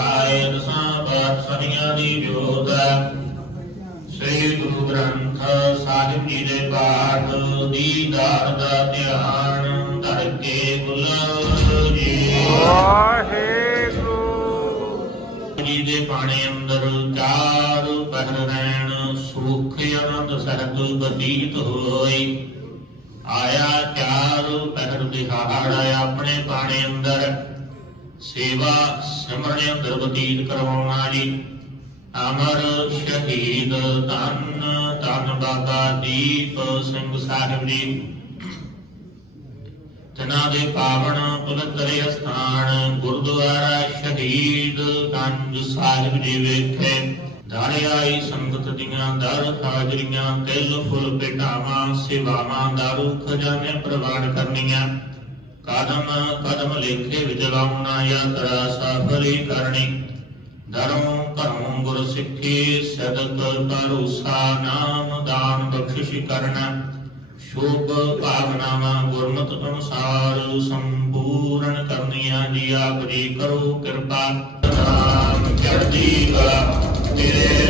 ਸਹਾਈ ਦਸਾਂ ਪਾਤਸ਼ਾਹੀਆਂ ਦੀ ਜੋਤ ਸ੍ਰੀ ਗੁਰੂ ਗ੍ਰੰਥ ਸਾਹਿਬ ਜੀ ਦੇ ਪਾਠ ਦੀਦਾਰ ਦਾ ਧਿਆਨ ਧਰ ਕੇ ਬੁਲਾਓ ਜੀ। ਵਾਹਿਗੁਰੂ। ਜੀ ਦੇ ਪਾਣੇ ਅੰਦਰ ਚਾਰ ਪਹਿਰ ਰਹਿਣ ਸੁਖ ਆਨੰਦ ਸਹਿਤ ਬਤੀਤ ਹੋਈ। ਆਇਆ ਚਾਰ ਪਹਿਰ ਦਿਹਾੜ ਆਪਣੇ ਪਾਣੇ ਅੰਦਰ। ਸੇਵਾ ਸਿਮਰਨ ਅੰਦਰ ਬਤੀਤ ਅਮਰ ਸ਼ਹੀਦ ਧੰਨ ਧੰਨ ਬਾਬਾ ਦੀਪ ਸਿੰਘ ਸਾਹਿਬ ਜੀ। ਤਨਾ ਦੇ ਪਾਵਨ ਪਵਿੱਤਰ ਸਥਾਨ ਗੁਰਦੁਆਰਾ ਸ਼ਹੀਦ ਗੰਜ ਸਾਹਿਬ ਜੀ ਵਿਖੇ ਦਾੜਿਆਈ ਸੰਗਤ ਦੀਆਂ ਦਰ ਹਾਜ਼ਰੀਆਂ, ਤਿਲ, ਫੁੱਲ ਭੇਟਾਵਾਂ ਸੇਵਾਵਾਂ ਦਾ ਰੁੱਖ ਖਜ਼ਾਨੇ ਪ੍ਰਵਾਨ ਕਰਨੀਆਂ। ਕਦਮ ਕਦਮ ਲੇਖੇ ਵਿੱਚ ਯਾਤਰਾ ਸਫਲੀ ਕਰਨੀ। ਦਰੋਂ ਘਰੋਂ ਗੁਰ ਸਿੱਖੀ, ਸਦਕ ਭਰੋਸਾ, ਨਾਮ ਦਾਨ ਬਖਸ਼ਿਸ਼ ਕਰਨਾ। ਸ਼ੁਭ ਭਾਵਨਾਵਾਂ ਗੁਰਮਤਿ ਅਨੁਸਾਰ ਸੰਪੂਰਨ ਕਰਨੀਆਂ ਜੀ ਆਪ ਜੀ ਕਰੋ ਕਿਰਪਾ। ਨਾਮ ਚੜ੍ਹਦੀ ਕਲਾ, ਤੇਰੇ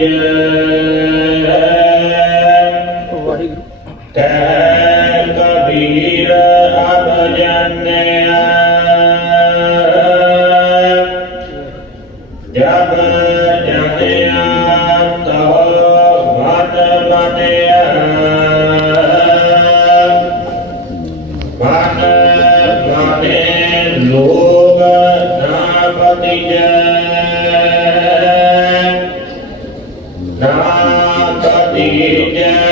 Yeah. Rata Dijaya